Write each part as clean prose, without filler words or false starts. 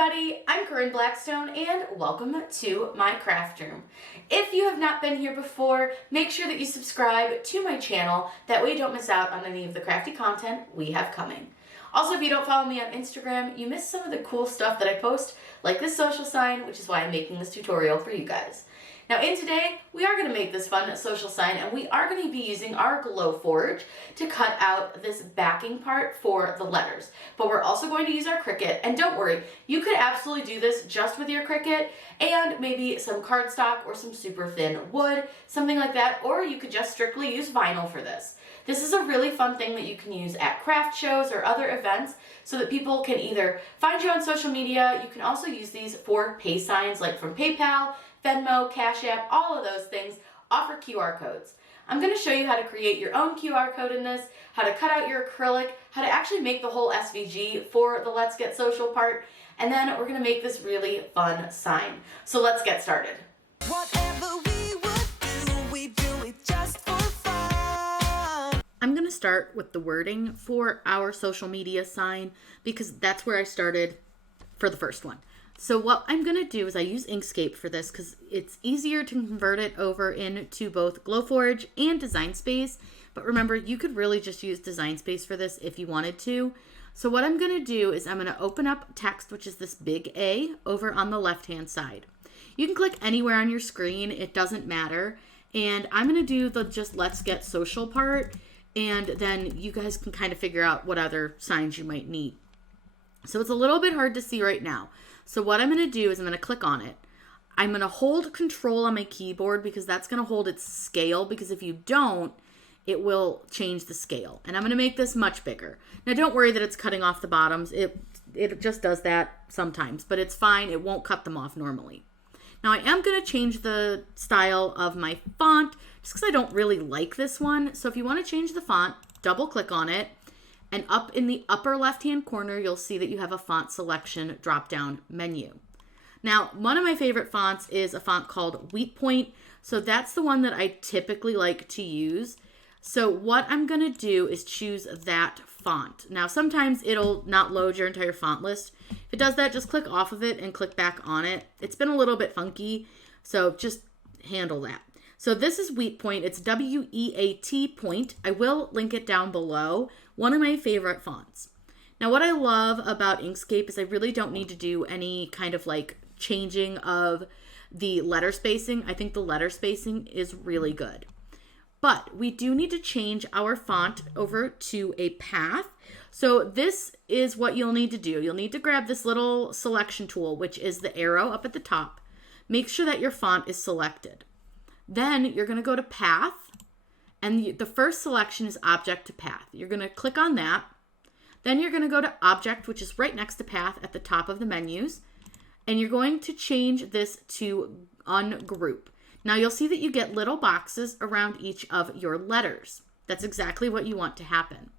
everybody, I'm Corinne Blackstone and welcome to my craft room. If you have not been here before, make sure that you subscribe to my channel, that way you don't miss out on any of the crafty content we have coming. Also, if you don't follow me on Instagram, you miss some of the cool stuff that I post, like this social sign, which is why I'm making this tutorial for you guys. Now in today, we are going to make this fun social sign and we are going to be using our Glowforge to cut out this backing part for the letters. But we're also going to use our Cricut, and don't worry, you could absolutely do this just with your Cricut and maybe some cardstock or some super thin wood, something like that, or you could just strictly use vinyl for this. This is a really fun thing that you can use at craft shows or other events so that people can either find you on social media. You can also use these for pay signs like from PayPal, Venmo, Cash App, all of those things offer QR codes. I'm going to show you how to create your own QR code in this, how to cut out your acrylic, how to actually make the whole SVG for the Let's Get Social part, and then we're going to make this really fun sign. So let's get started. Whatever we would do, we do it just for fun. I'm going to start with the wording for our social media sign because that's where I started for the first one. So what I'm going to do is I use Inkscape for this because it's easier to convert it over into both Glowforge and Design Space. But remember, you could really just use Design Space for this if you wanted to. So what I'm going to do is I'm going to open up text, which is this big A, over on the left-hand side. You can click anywhere on your screen. It doesn't matter. And I'm going to do the just Let's Get Social part. And then you guys can kind of figure out what other signs you might need. So it's a little bit hard to see right now. So what I'm going to do is I'm going to click on it. I'm going to hold Control on my keyboard because that's going to hold its scale, because if you don't, it will change the scale. And I'm going to make this much bigger. Now don't worry that it's cutting off the bottoms. It just does that sometimes, but it's fine. It won't cut them off normally. Now I am going to change the style of my font just because I don't really like this one. So if you want to change the font, double click on it. And up in the upper left-hand corner, you'll see that you have a font selection drop-down menu. Now, one of my favorite fonts is a font called Wheat Point. So that's the one that I typically like to use. So what I'm going to do is choose that font. Now, sometimes it'll not load your entire font list. If it does that, just click off of it and click back on it. It's been a little bit funky, so just handle that. So this is Wheat Point. It's W-E-A-T Point. I will link it down below. One of my favorite fonts. Now what I love about Inkscape is I really don't need to do any kind of like changing of the letter spacing. I think the letter spacing is really good. But we do need to change our font over to a path. So this is what you'll need to do. You'll need to grab this little selection tool, which is the arrow up at the top. Make sure that your font is selected. Then you're going to go to Path, and the first selection is Object to Path. You're going to click on that. Then you're going to go to Object, which is right next to Path at the top of the menus, and you're going to change this to Ungroup. Now you'll see that you get little boxes around each of your letters. That's exactly what you want to happen.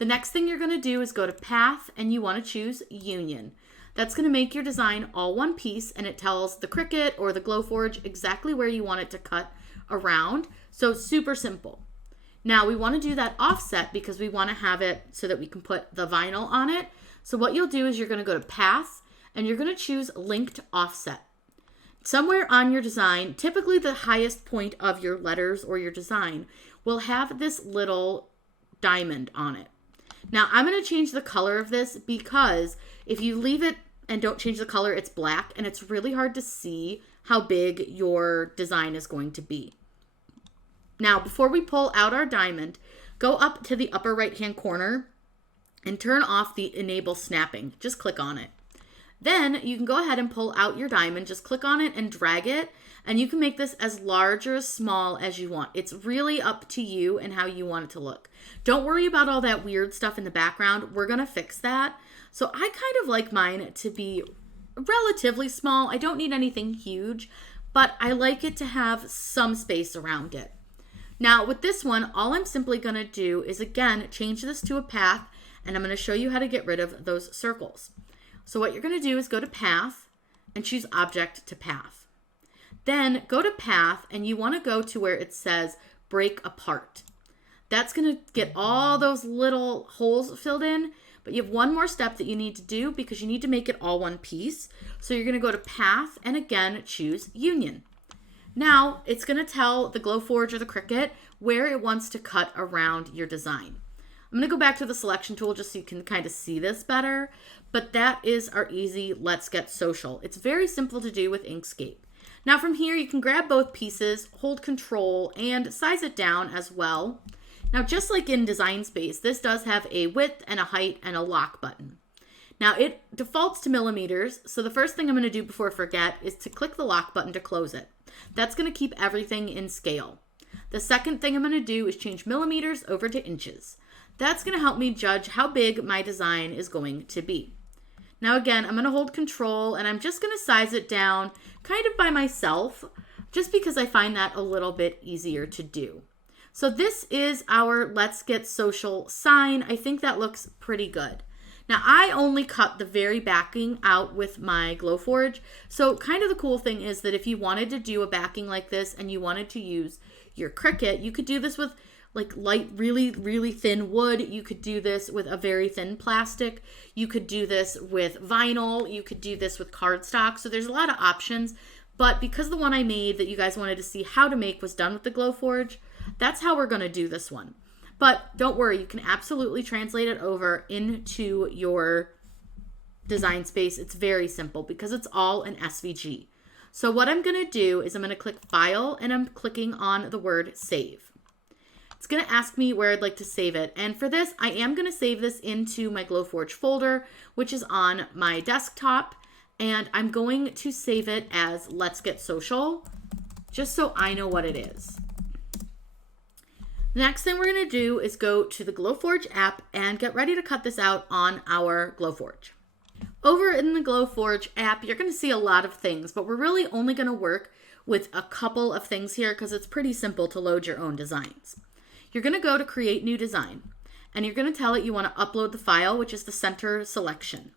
The next thing you're going to do is go to Path, and you want to choose Union. That's going to make your design all one piece, and it tells the Cricut or the Glowforge exactly where you want it to cut around. So it's super simple. Now we want to do that offset because we want to have it so that we can put the vinyl on it. So what you'll do is you're going to go to Path, and you're going to choose Linked Offset. Somewhere on your design, typically the highest point of your letters or your design will have this little diamond on it. Now I'm going to change the color of this because if you leave it and don't change the color, it's black and it's really hard to see how big your design is going to be. Now, before we pull out our diamond, go up to the upper right-hand corner and turn off the Enable Snapping. Just click on it. Then you can go ahead and pull out your diamond. Just click on it and drag it, and you can make this as large or as small as you want. It's really up to you and how you want it to look. Don't worry about all that weird stuff in the background. We're going to fix that. So I kind of like mine to be relatively small. I don't need anything huge, but I like it to have some space around it. Now with this one, all I'm simply going to do is again change this to a path, and I'm going to show you how to get rid of those circles. So what you're going to do is go to Path and choose Object to Path. Then go to Path, and you want to go to where it says Break Apart. That's going to get all those little holes filled in, But you have one more step that you need to do because you need to make it all one piece. So you're going to go to Path and again choose Union. Now it's going to tell the Glowforge or the Cricut where it wants to cut around your design. I'm going to go back to the selection tool just so you can kind of see this better. But that is our easy Let's Get Social. It's very simple to do with Inkscape. Now from here, you can grab both pieces, hold Control, and size it down as well. Now, just like in Design Space, this does have a width and a height and a lock button. Now, it defaults to millimeters, so the first thing I'm going to do before I forget is to click the lock button to close it. That's going to keep everything in scale. The second thing I'm going to do is change millimeters over to inches. That's going to help me judge how big my design is going to be. Now, again, I'm going to hold Control, and I'm just going to size it down kind of by myself, just because I find that a little bit easier to do. So this is our Let's Get Social sign. I think that looks pretty good. Now I only cut the very backing out with my Glowforge. So kind of the cool thing is that if you wanted to do a backing like this and you wanted to use your Cricut, you could do this with like light, really, really thin wood. You could do this with a very thin plastic. You could do this with vinyl. You could do this with cardstock. So there's a lot of options. But because the one I made that you guys wanted to see how to make was done with the Glowforge, that's how we're going to do this one. But don't worry, you can absolutely translate it over into your Design Space. It's very simple because it's all in SVG. So what I'm going to do is I'm going to click File and I'm clicking on the word Save. It's going to ask me where I'd like to save it. And for this, I am going to save this into my Glowforge folder, which is on my desktop. And I'm going to save it as Let's Get Social, just so I know what it is. The next thing we're going to do is go to the Glowforge app and get ready to cut this out on our Glowforge. Over in the Glowforge app, you're going to see a lot of things, but we're really only going to work with a couple of things here because it's pretty simple to load your own designs. You're going to go to Create New Design, and you're going to tell it you want to upload the file, which is the center selection.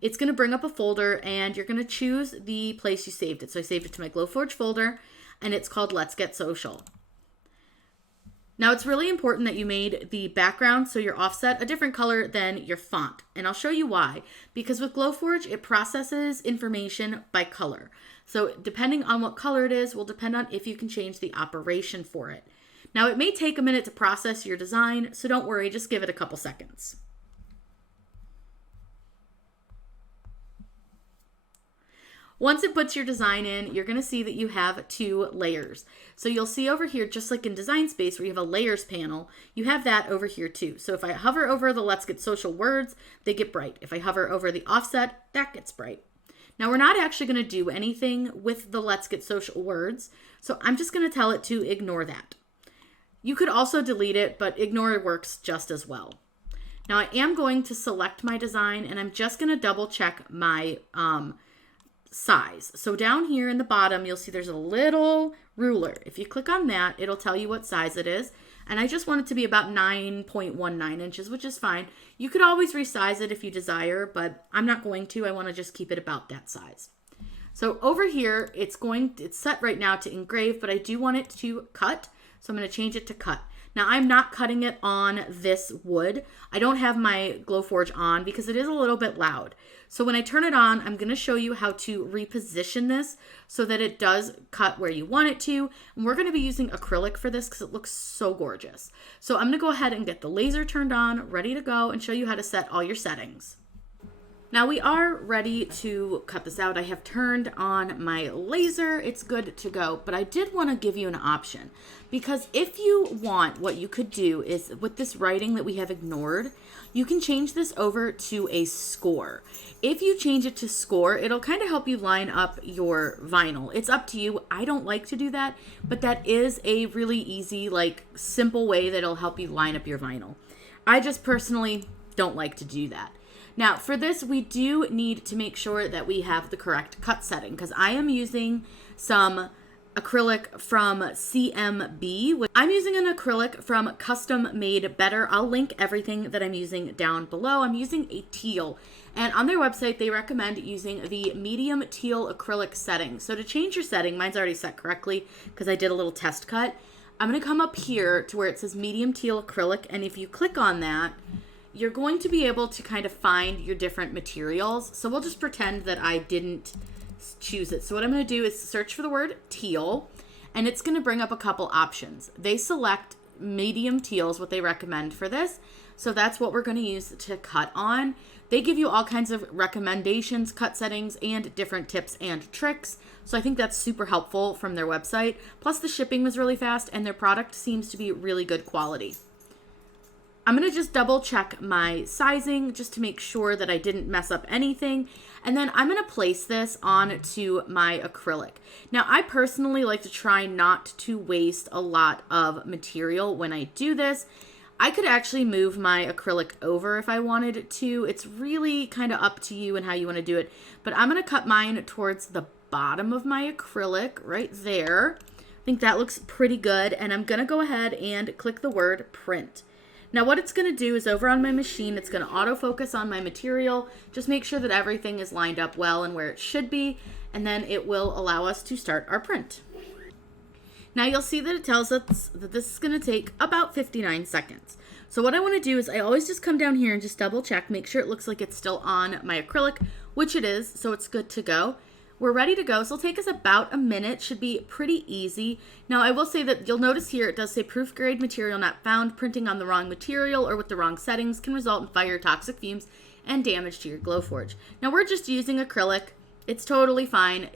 It's going to bring up a folder, and you're going to choose the place you saved it. So I saved it to my Glowforge folder, and it's called Let's Get Social. Now it's really important that you made the background so your offset a different color than your font. And I'll show you why. Because with Glowforge, it processes information by color. So depending on what color it is will depend on if you can change the operation for it. Now it may take a minute to process your design, so don't worry, just give it a couple seconds. Once it puts your design in, you're going to see that you have 2 layers. So you'll see over here, just like in Design Space where you have a layers panel, you have that over here too. So if I hover over the Let's Get Social words, they get bright. If I hover over the offset, that gets bright. Now we're not actually going to do anything with the Let's Get Social words, so I'm just going to tell it to ignore that. You could also delete it, but ignore works just as well. Now I am going to select my design and I'm just going to double check my size. So down here in the bottom, you'll see there's a little ruler. If you click on that, it'll tell you what size it is. And I just want it to be about 9.19 inches, which is fine. You could always resize it if you desire, but I'm not going to. I want to just keep it about that size. So over here, it's set right now to engrave, but I do want it to cut. So I'm going to change it to cut. Now I'm not cutting it on this wood. I don't have my Glowforge on because it is a little bit loud. So when I turn it on, I'm going to show you how to reposition this so that it does cut where you want it to. And we're going to be using acrylic for this because it looks so gorgeous. So I'm going to go ahead and get the laser turned on, ready to go, and show you how to set all your settings. Now we are ready to cut this out. I have turned on my laser. It's good to go, but I did want to give you an option because if you want, what you could do is with this writing that we have ignored, you can change this over to a score. If you change it to score, it'll kind of help you line up your vinyl. It's up to you. I don't like to do that, but that is a really easy, simple way that'll help you line up your vinyl. I just personally don't like to do that. Now, for this, we do need to make sure that we have the correct cut setting because I am using some acrylic from CMB. I'm using an acrylic from Custom Made Better. I'll link everything that I'm using down below. I'm using a teal, and on their website, they recommend using the medium teal acrylic setting. So to change your setting, mine's already set correctly because I did a little test cut. I'm going to come up here to where it says medium teal acrylic, and if you click on that, you're going to be able to kind of find your different materials. So we'll just pretend that I didn't choose it. So what I'm going to do is search for the word teal, and it's going to bring up a couple options. They select medium teals, what they recommend for this. So that's what we're going to use to cut on. They give you all kinds of recommendations, cut settings, and different tips and tricks. So I think that's super helpful from their website. Plus the shipping was really fast and their product seems to be really good quality. I'm going to just double check my sizing just to make sure that I didn't mess up anything. And then I'm going to place this onto my acrylic. Now, I personally like to try not to waste a lot of material when I do this. I could actually move my acrylic over if I wanted to. It's really kind of up to you and how you want to do it. But I'm going to cut mine towards the bottom of my acrylic right there. I think that looks pretty good. And I'm going to go ahead and click the word print. Now what it's going to do is over on my machine, it's going to autofocus on my material. Just make sure that everything is lined up well and where it should be. And then it will allow us to start our print. Now you'll see that it tells us that this is going to take about 59 seconds. So what I want to do is I always just come down here and just double check, make sure it looks like it's still on my acrylic, which it is, so it's good to go. We're ready to go, so it'll take us about a minute, should be pretty easy. Now I will say that you'll notice here it does say proof grade material not found. Printing on the wrong material or with the wrong settings can result in fire, toxic fumes, and damage to your Glowforge. Now we're just using acrylic, it's totally fine.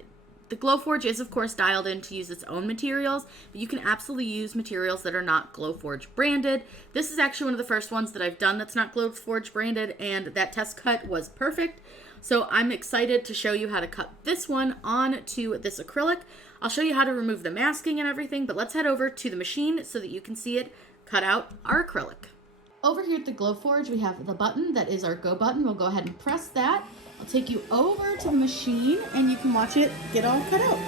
The Glowforge is of course dialed in to use its own materials, but you can absolutely use materials that are not Glowforge branded. This is actually one of the first ones that I've done that's not Glowforge branded, and that test cut was perfect. So I'm excited to show you how to cut this one onto this acrylic. I'll show you how to remove the masking and everything, but let's head over to the machine so that you can see it cut out our acrylic. Over here at the Glowforge, we have the button that is our go button. We'll go ahead and press that. I'll take you over to the machine and you can watch it get all cut out.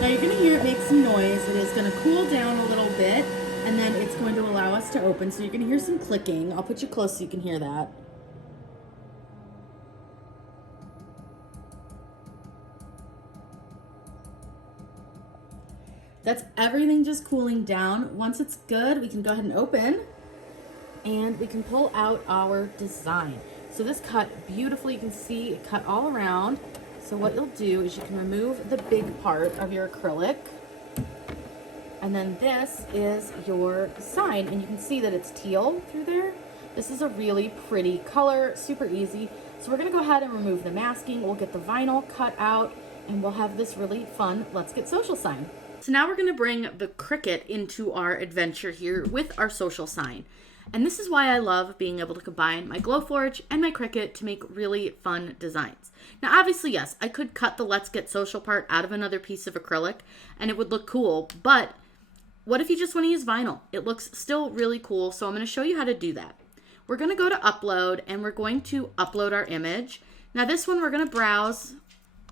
Now you're going to hear it make some noise. It is going to cool down a little bit, and then it's going to allow us to open. So you're going to hear some clicking. I'll put you close so you can hear that. That's everything just cooling down. Once it's good, we can go ahead and open, and we can pull out our design. So this cut beautifully. You can see it cut all around. So what you'll do is you can remove the big part of your acrylic, and then this is your sign, and you can see that it's teal through there. This is a really pretty color, super easy. So we're gonna go ahead and remove the masking. We'll get the vinyl cut out, and we'll have this really fun Let's Get Social sign. So now we're gonna bring the Cricut into our adventure here with our social sign. And this is why I love being able to combine my Glowforge and my Cricut to make really fun designs. Now, obviously, yes, I could cut the Let's Get Social part out of another piece of acrylic and it would look cool, but what if you just want to use vinyl? It looks still really cool, so I'm going to show you how to do that. We're going to go to upload and we're going to upload our image. Now this one we're going to browse,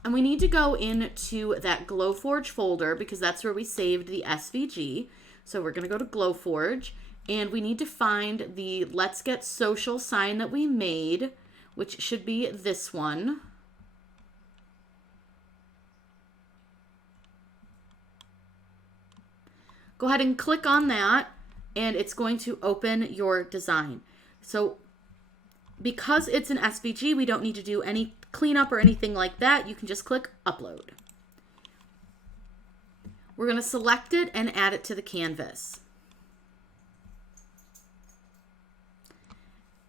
and we need to go into that Glowforge folder because that's where we saved the SVG. So we're going to go to Glowforge. And we need to find the Let's Get Social sign that we made, which should be this one. Go ahead and click on that, and it's going to open your design. So because it's an SVG, we don't need to do any cleanup or anything like that. You can just click Upload. We're going to select it and add it to the canvas.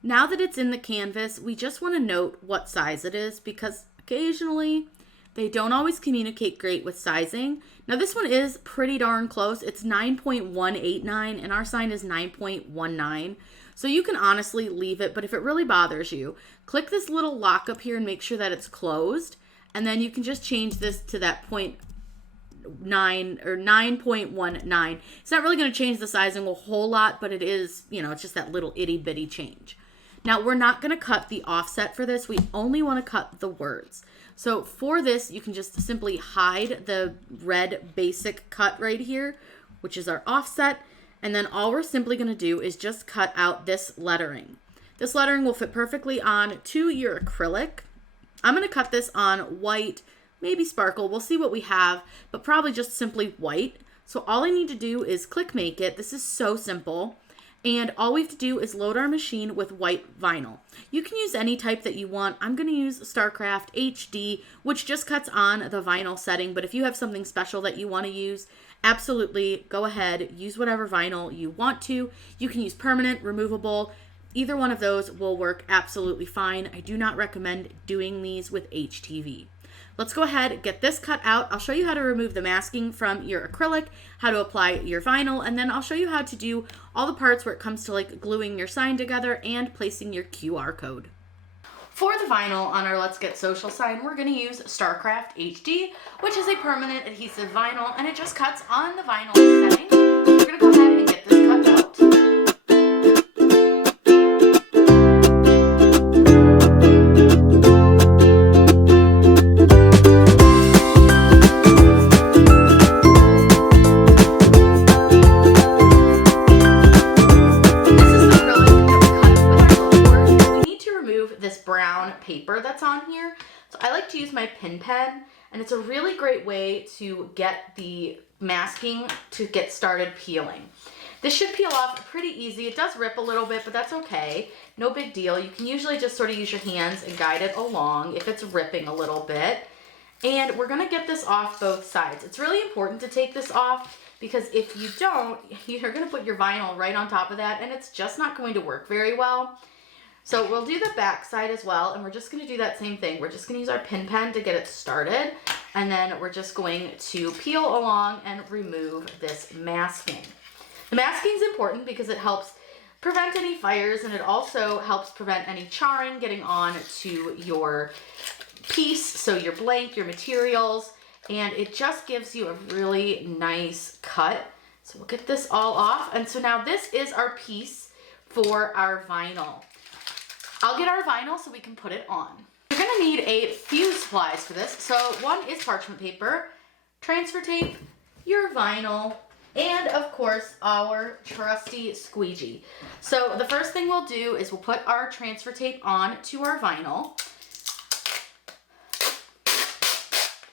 Now that it's in the canvas, we just want to note what size it is because occasionally they don't always communicate great with sizing. Now this one is pretty darn close. It's 9.189 and our sign is 9.19. So you can honestly leave it, but if it really bothers you, click this little lock up here and make sure that it's closed. And then you can just change this to that 0.9 or 9.19. It's not really going to change the sizing a whole lot, but it is, it's just that little itty bitty change. Now we're not going to cut the offset for this. We only want to cut the words. So for this, you can just simply hide the red basic cut right here, which is our offset. And then all we're simply going to do is just cut out this lettering. This lettering will fit perfectly on to your acrylic. I'm going to cut this on white, maybe sparkle. We'll see what we have, but probably just simply white. So all I need to do is click make it. This is so simple. And all we have to do is load our machine with white vinyl. You can use any type that you want. I'm going to use StarCraft HD, which just cuts on the vinyl setting. But if you have something special that you want to use, absolutely go ahead. Use whatever vinyl you want to. You can use permanent, removable. Either one of those will work absolutely fine. I do not recommend doing these with HTV. Let's go ahead, get this cut out. I'll show you how to remove the masking from your acrylic, how to apply your vinyl, and then I'll show you how to do all the parts where it comes to like gluing your sign together and placing your QR code. For the vinyl on our Let's Get Social sign, we're going to use StarCraft HD, which is a permanent adhesive vinyl, and it just cuts on the vinyl setting. We're going to go ahead and get this cut out. Paper that's on here. So I like to use my pin pen, and it's a really great way to get the masking to get started peeling. This should peel off pretty easy. It does rip a little bit, but that's okay. No big deal. You can usually just sort of use your hands and guide it along if it's ripping a little bit. And we're going to get this off both sides. It's really important to take this off because if you don't, you're going to put your vinyl right on top of that, and it's just not going to work very well. So we'll do the back side as well, and we're just going to do that same thing. We're just going to use our pin pen to get it started, and then we're just going to peel along and remove this masking. The masking is important because it helps prevent any fires, and it also helps prevent any charring getting on to your piece, so your blank, your materials, and it just gives you a really nice cut. So we'll get this all off, and so now this is our piece for our vinyl. I'll get our vinyl so we can put it on. You're gonna need a few supplies for this. So one is parchment paper, transfer tape, your vinyl, and of course our trusty squeegee. So the first thing we'll do is we'll put our transfer tape on to our vinyl.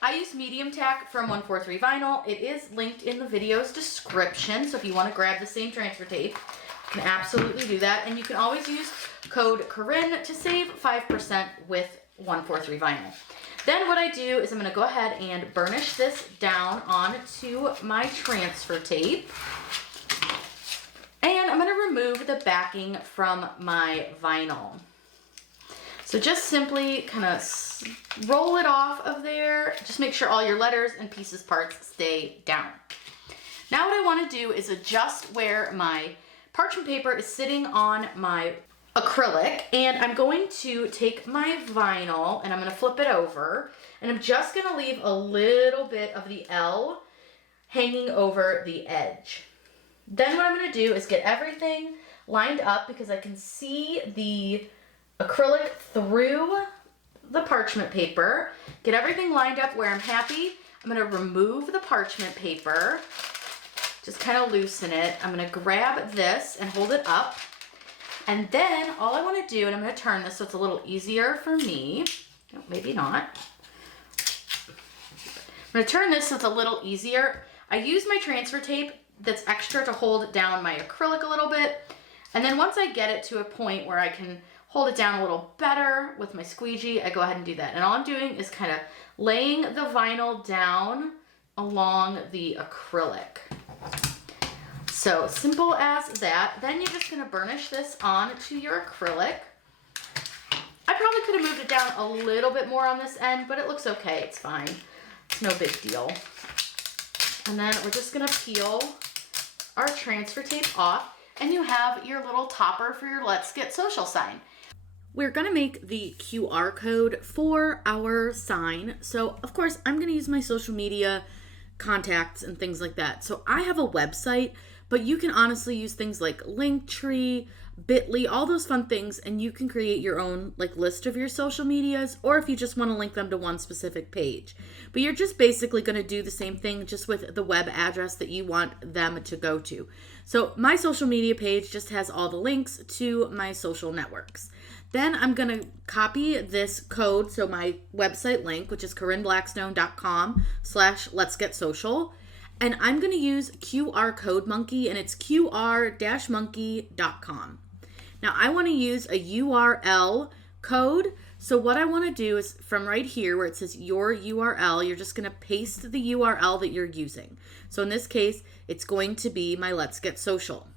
I use medium tack from 143 Vinyl. It is linked in the video's description, so if you want to grab the same transfer tape, you can absolutely do that. And you can always use code Corinne to save 5% with 143 Vinyl. Then what I do is I'm going to go ahead and burnish this down onto my transfer tape. And I'm going to remove the backing from my vinyl. So just simply kind of roll it off of there. Just make sure all your letters and pieces parts stay down. Now what I want to do is adjust where my parchment paper is sitting on my acrylic, and I'm going to take my vinyl and I'm going to flip it over, and I'm just going to leave a little bit of the L hanging over the edge. Then what I'm going to do is get everything lined up because I can see the acrylic through the parchment paper. Get everything lined up where I'm happy. I'm going to remove the parchment paper, just kind of loosen it. I'm going to grab this and hold it up. And then all I want to do, and I'm going to turn this so it's a little easier for me. No, maybe not. I'm going to turn this so it's a little easier. I use my transfer tape that's extra to hold down my acrylic a little bit. And then once I get it to a point where I can hold it down a little better with my squeegee, I go ahead and do that. And all I'm doing is kind of laying the vinyl down along the acrylic. So simple as that. Then you're just gonna burnish this onto your acrylic. I probably could have moved it down a little bit more on this end, but it looks okay, it's fine. It's no big deal. And then we're just gonna peel our transfer tape off, and you have your little topper for your Let's Get Social sign. We're gonna make the QR code for our sign. So of course I'm gonna use my social media contacts and things like that. So I have a website, but you can honestly use things like Linktree, Bitly, all those fun things, and you can create your own like list of your social medias, or if you just want to link them to one specific page. But you're just basically going to do the same thing just with the web address that you want them to go to. So my social media page just has all the links to my social networks. Then I'm going to copy this code, so my website link, which is CorinneBlackstone.com/letsgetsocial, and I'm going to use QR Code Monkey, and it's qr-monkey.com. Now I want to use a URL code. So what I want to do is from right here where it says your URL, you're just going to paste the URL that you're using. So in this case, it's going to be my Let's Get Social.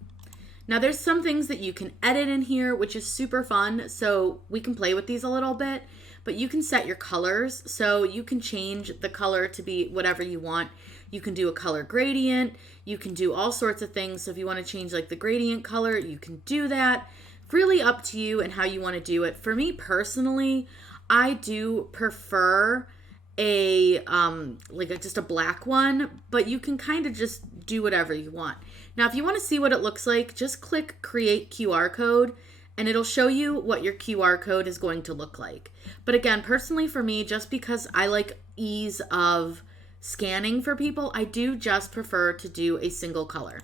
Now there's some things that you can edit in here, which is super fun. So we can play with these a little bit, but you can set your colors. So you can change the color to be whatever you want. You can do a color gradient. You can do all sorts of things. So if you want to change like the gradient color, you can do that. Really up to you and how you want to do it. For me personally, I do prefer just a black one, but you can kind of just do whatever you want. Now, if you want to see what it looks like, just click Create QR Code, and it'll show you what your QR code is going to look like. But again, personally for me, just because I like ease of scanning for people, I do just prefer to do a single color.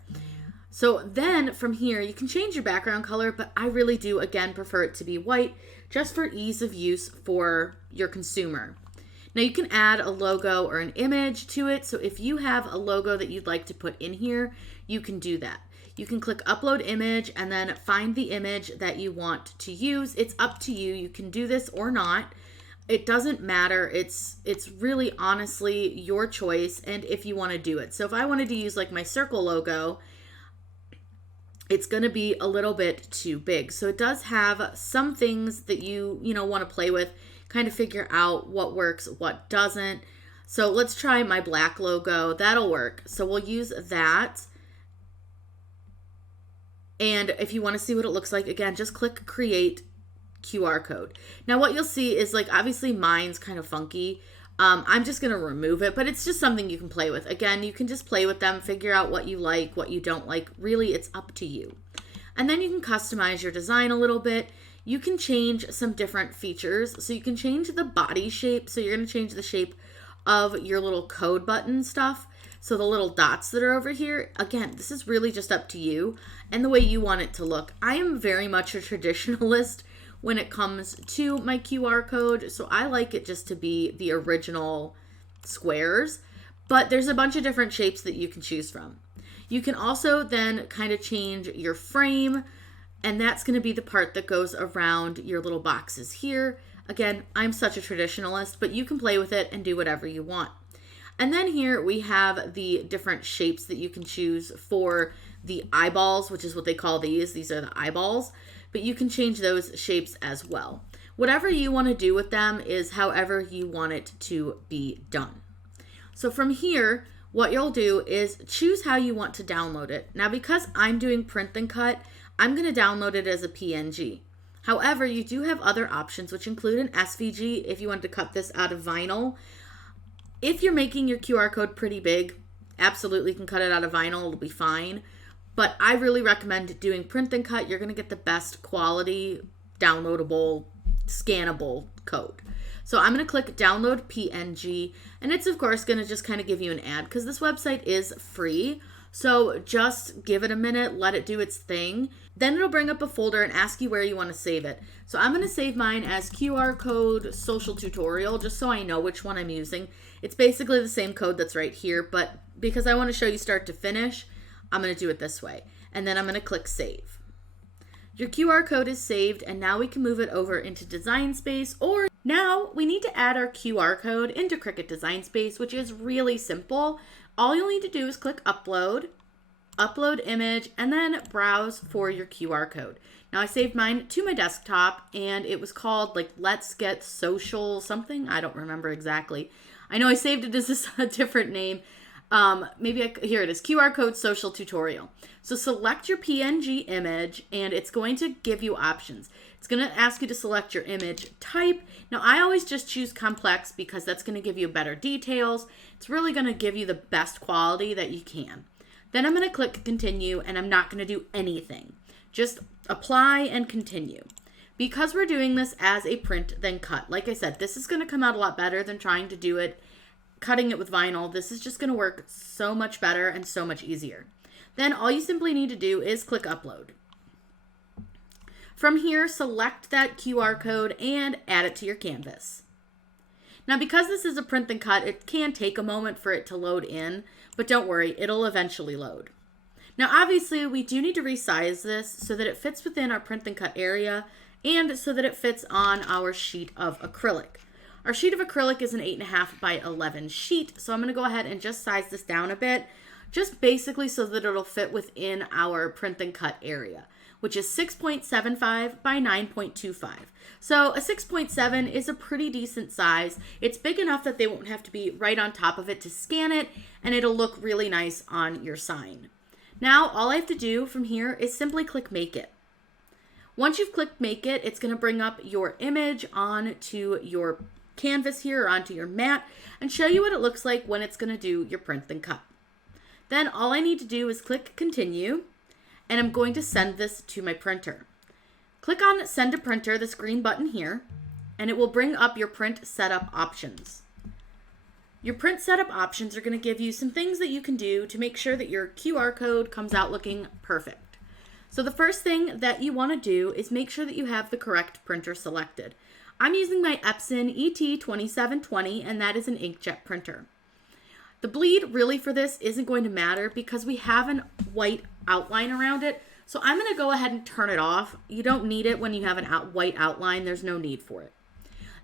So then from here, you can change your background color, but I really do, again, prefer it to be white just for ease of use for your consumer. Now you can add a logo or an image to it. So if you have a logo that you'd like to put in here, you can do that. You can click Upload Image and then find the image that you want to use. It's up to you. You can do this or not. It doesn't matter. It's really honestly your choice and if you want to do it. So if I wanted to use like my circle logo, it's going to be a little bit too big. So it does have some things that you want to play with, kind of figure out what works, what doesn't. So let's try my black logo. That'll work. So we'll use that. And if you want to see what it looks like, again, just click Create QR Code. Now what you'll see is like, obviously mine's kind of funky. I'm just going to remove it, but it's just something you can play with. Again, you can just play with them, figure out what you like, what you don't like. Really, it's up to you. And then you can customize your design a little bit. You can change some different features. So you can change the body shape. So you're going to change the shape of your little code button stuff. So the little dots that are over here, again, this is really just up to you and the way you want it to look. I am very much a traditionalist when it comes to my QR code. So I like it just to be the original squares, but there's a bunch of different shapes that you can choose from. You can also then kind of change your frame, and that's going to be the part that goes around your little boxes here. Again, I'm such a traditionalist, but you can play with it and do whatever you want. And then here we have the different shapes that you can choose for the eyeballs, which is what they call these. These are the eyeballs. But you can change those shapes as well. Whatever you want to do with them is however you want it to be done. So from here, what you'll do is choose how you want to download it. Now, because I'm doing print and cut, I'm going to download it as a PNG. However, you do have other options, which include an SVG if you want to cut this out of vinyl. If you're making your QR code pretty big, absolutely can cut it out of vinyl. It'll be fine. But I really recommend doing print and cut. You're going to get the best quality, downloadable, scannable code. So I'm going to click Download PNG, and it's of course going to just kind of give you an ad because this website is free. So just give it a minute, let it do its thing. Then it'll bring up a folder and ask you where you want to save it. So I'm going to save mine as QR code social tutorial, just so I know which one I'm using. It's basically the same code that's right here, but because I want to show you start to finish, I'm going to do it this way. And then I'm going to click Save. Your QR code is saved, and now we can move it over into Design Space, or now we need to add our QR code into Cricut Design Space, which is really simple. All you'll need to do is click Upload, upload image and then browse for your QR code. Now I saved mine to my desktop and it was called like Let's Get Social something. I don't remember exactly. I know I saved it as a different name. Here it is, QR code social tutorial. So select your PNG image and it's going to give you options. It's going to ask you to select your image type. Now I always just choose complex because that's going to give you better details. It's really going to give you the best quality that you can. Then I'm going to click continue and I'm not going to do anything. Just apply and continue. Because we're doing this as a print then cut, like I said, this is going to come out a lot better than trying to do it cutting it with vinyl. This is just going to work so much better and so much easier. Then all you simply need to do is click upload. From here, select that QR code and add it to your canvas. Now, because this is a print then cut, it can take a moment for it to load in, but don't worry, it'll eventually load. Now, obviously, we do need to resize this so that it fits within our print then cut area and so that it fits on our sheet of acrylic. Our sheet of acrylic is an 8.5 by 11 sheet, so I'm going to go ahead and just size this down a bit, just basically so that it'll fit within our print then cut area, which is 6.75 by 9.25. So a 6.7 is a pretty decent size. It's big enough that they won't have to be right on top of it to scan it, and it'll look really nice on your sign. Now, all I have to do from here is simply click Make It. Once you've clicked Make It, it's going to bring up your image onto your canvas here or onto your mat and show you what it looks like when it's going to do your print then cut. Then all I need to do is click Continue, and I'm going to send this to my printer. Click on Send to Printer, this green button here, and it will bring up your print setup options. Your print setup options are going to give you some things that you can do to make sure that your QR code comes out looking perfect. So the first thing that you want to do is make sure that you have the correct printer selected. I'm using my Epson ET2720, and that is an inkjet printer. The bleed really for this isn't going to matter because we have a white outline around it. So I'm going to go ahead and turn it off. You don't need it when you have a white outline. There's no need for it.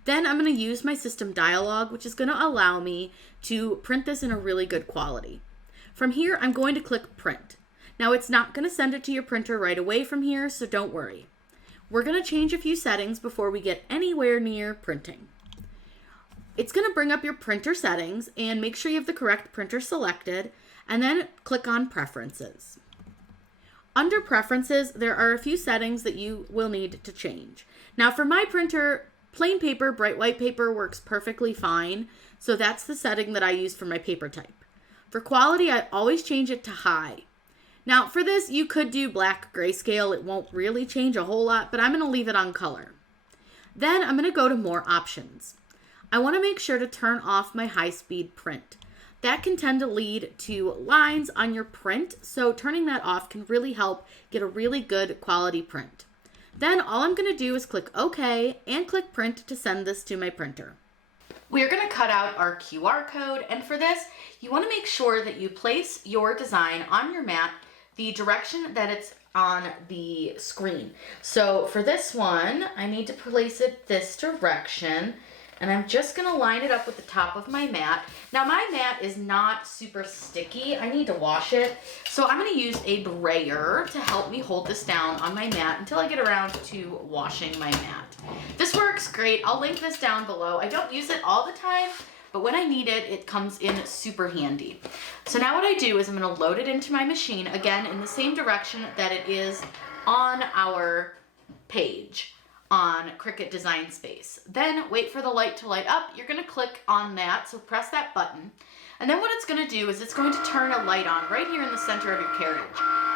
Then I'm going to use my system dialog, which is going to allow me to print this in a really good quality. From here, I'm going to click Print. Now, it's not going to send it to your printer right away from here, so don't worry. We're going to change a few settings before we get anywhere near printing. It's going to bring up your printer settings and make sure you have the correct printer selected, and then click on Preferences. Under Preferences, there are a few settings that you will need to change. Now, for my printer, plain paper, bright white paper works perfectly fine, so that's the setting that I use for my paper type. For quality, I always change it to high. Now, for this, you could do black grayscale. It won't really change a whole lot, but I'm going to leave it on color. Then I'm going to go to More Options. I want to make sure to turn off my high-speed print. That can tend to lead to lines on your print, so turning that off can really help get a really good quality print. Then all I'm going to do is click OK and click Print to send this to my printer. We're going to cut out our QR code, and for this, you want to make sure that you place your design on your mat the direction that it's on the screen. So for this one, I need to place it this direction, and I'm just going to line it up with the top of my mat. Now my mat is not super sticky. I need to wash it. So I'm going to use a brayer to help me hold this down on my mat until I get around to washing my mat. This works great. I'll link this down below. I don't use it all the time, but when I need it, it comes in super handy. So now what I do is I'm going to load it into my machine, again, in the same direction that it is on our page on Cricut Design Space. Then wait for the light to light up. You're going to click on that, so press that button. And then what it's going to do is it's going to turn a light on right here in the center of your carriage.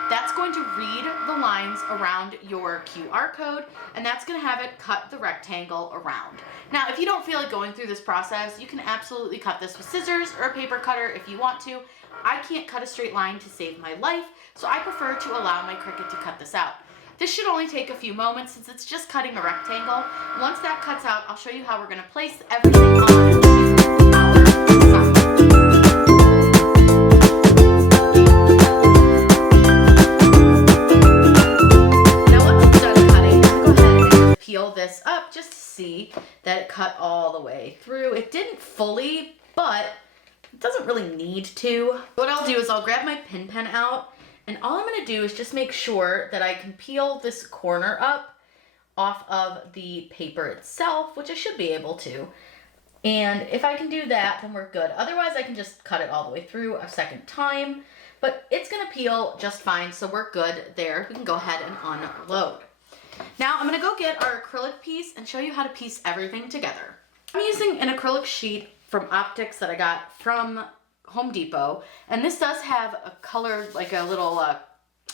That's going to read the lines around your QR code, and that's going to have it cut the rectangle around. Now, if you don't feel like going through this process, you can absolutely cut this with scissors or a paper cutter if you want to. I can't cut a straight line to save my life, so I prefer to allow my Cricut to cut this out. This should only take a few moments since it's just cutting a rectangle. Once that cuts out, I'll show you how we're going to place everything on our sign. Now once it's done cutting, go ahead and peel this up just to see that it cut all the way through. It didn't fully, but it doesn't really need to. What I'll do is I'll grab my pin pen out And all I'm going to do is just make sure that I can peel this corner up off of the paper itself, which I should be able to. And if I can do that, then we're good. Otherwise, I can just cut it all the way through a second time. But it's going to peel just fine, so we're good there. We can go ahead and unload. Now I'm going to go get our acrylic piece and show you how to piece everything together. I'm using an acrylic sheet from Optics that I got from Home Depot. And this does have a color, like a little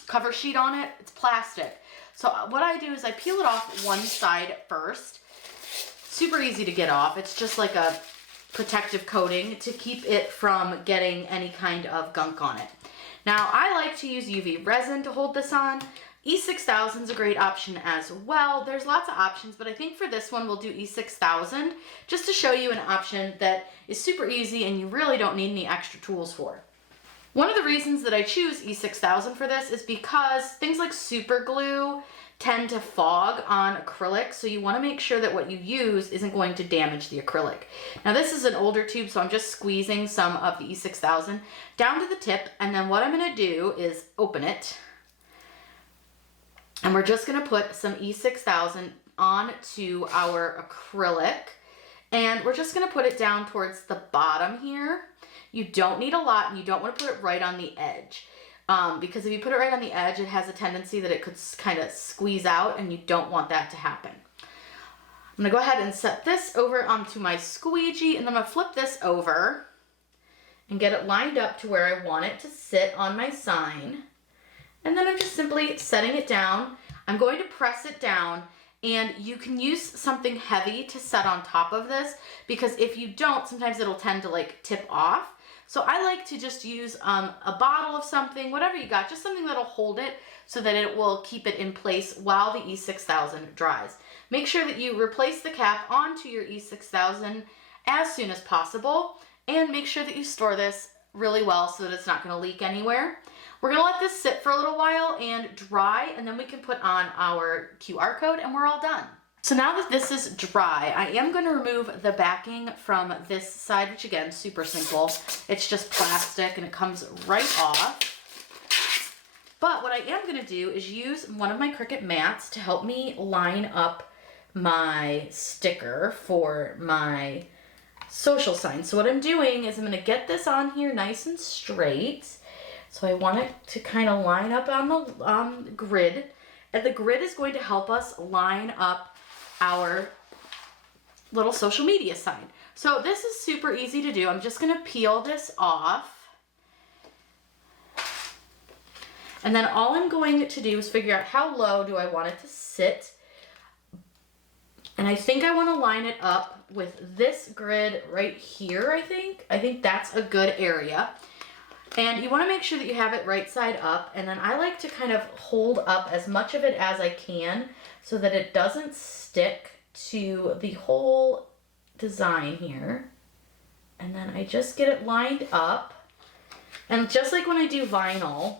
cover sheet on it. It's plastic. So what I do is I peel it off one side first. Super easy to get off. It's just like a protective coating to keep it from getting any kind of gunk on it. Now I like to use UV resin to hold this on. E6000 is a great option as well. There's lots of options, but I think for this one we'll do E6000 just to show you an option that is super easy and you really don't need any extra tools for. One of the reasons that I choose E6000 for this is because things like super glue tend to fog on acrylic, so you want to make sure that what you use isn't going to damage the acrylic. Now this is an older tube, so I'm just squeezing some of the E6000 down to the tip, and then what I'm going to do is open it, and we're just going to put some E6000 onto our acrylic, and we're just going to put it down towards the bottom here. You don't need a lot, and you don't want to put it right on the edge. Because if you put it right on the edge, it has a tendency that it could kind of squeeze out, and you don't want that to happen. I'm going to go ahead and set this over onto my squeegee, and then I'm going to flip this over and get it lined up to where I want it to sit on my sign. And then I'm just simply setting it down. I'm going to press it down, and you can use something heavy to set on top of this, because if you don't, sometimes it'll tend to like tip off. So I like to just use a bottle of something, whatever you got, just something that'll hold it so that it will keep it in place while the E6000 dries. Make sure that you replace the cap onto your E6000 as soon as possible, and make sure that you store this really well so that it's not going to leak anywhere. We're going to let this sit for a little while and dry, and then we can put on our QR code and we're all done. So now that this is dry, I am going to remove the backing from this side, which again, super simple. It's just plastic and it comes right off. But what I am going to do is use one of my Cricut mats to help me line up my sticker for my social sign. So what I'm doing is I'm going to get this on here nice and straight. So I want it to kind of line up on the grid. And the grid is going to help us line up our little social media sign. So this is super easy to do. I'm just going to peel this off. And then all I'm going to do is figure out how low do I want it to sit. And I think I want to line it up with this grid right here, I think. I think that's a good area. And you want to make sure that you have it right side up. And then I like to kind of hold up as much of it as I can so that it doesn't stick to the whole design here. And then I just get it lined up. And just like when I do vinyl,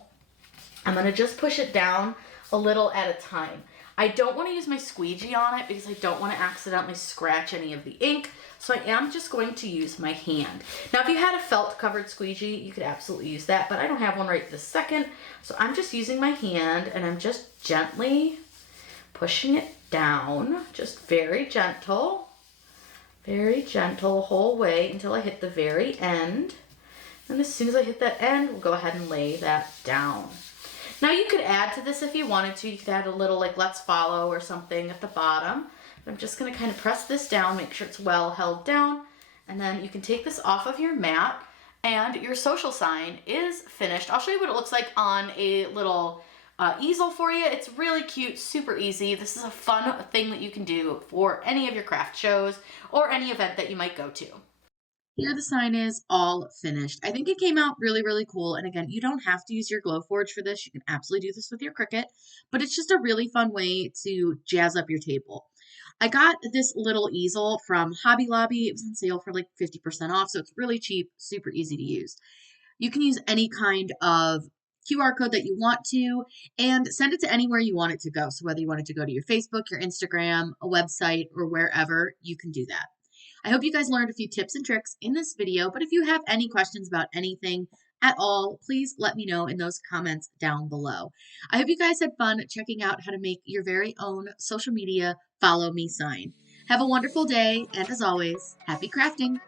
I'm going to just push it down a little at a time. I don't want to use my squeegee on it because I don't want to accidentally scratch any of the ink. So I am just going to use my hand. Now, if you had a felt covered squeegee, you could absolutely use that, but I don't have one right this second. So I'm just using my hand and I'm just gently pushing it down, just very gentle the whole way until I hit the very end. And as soon as I hit that end, we'll go ahead and lay that down. Now you could add to this if you wanted to. You could add a little like let's follow or something at the bottom. But I'm just going to kind of press this down, make sure it's well held down. And then you can take this off of your mat and your social sign is finished. I'll show you what it looks like on a little easel for you. It's really cute, super easy. This is a fun thing that you can do for any of your craft shows or any event that you might go to. Here the sign is all finished. I think it came out really, really cool. And again, you don't have to use your Glowforge for this. You can absolutely do this with your Cricut, but it's just a really fun way to jazz up your table. I got this little easel from Hobby Lobby. It was on sale for like 50% off, so it's really cheap, super easy to use. You can use any kind of QR code that you want to and send it to anywhere you want it to go. So whether you want it to go to your Facebook, your Instagram, a website, or wherever, you can do that. I hope you guys learned a few tips and tricks in this video, but if you have any questions about anything, at all, please let me know in those comments down below. I hope you guys had fun checking out how to make your very own social media follow me sign. Have a wonderful day, and as always, happy crafting!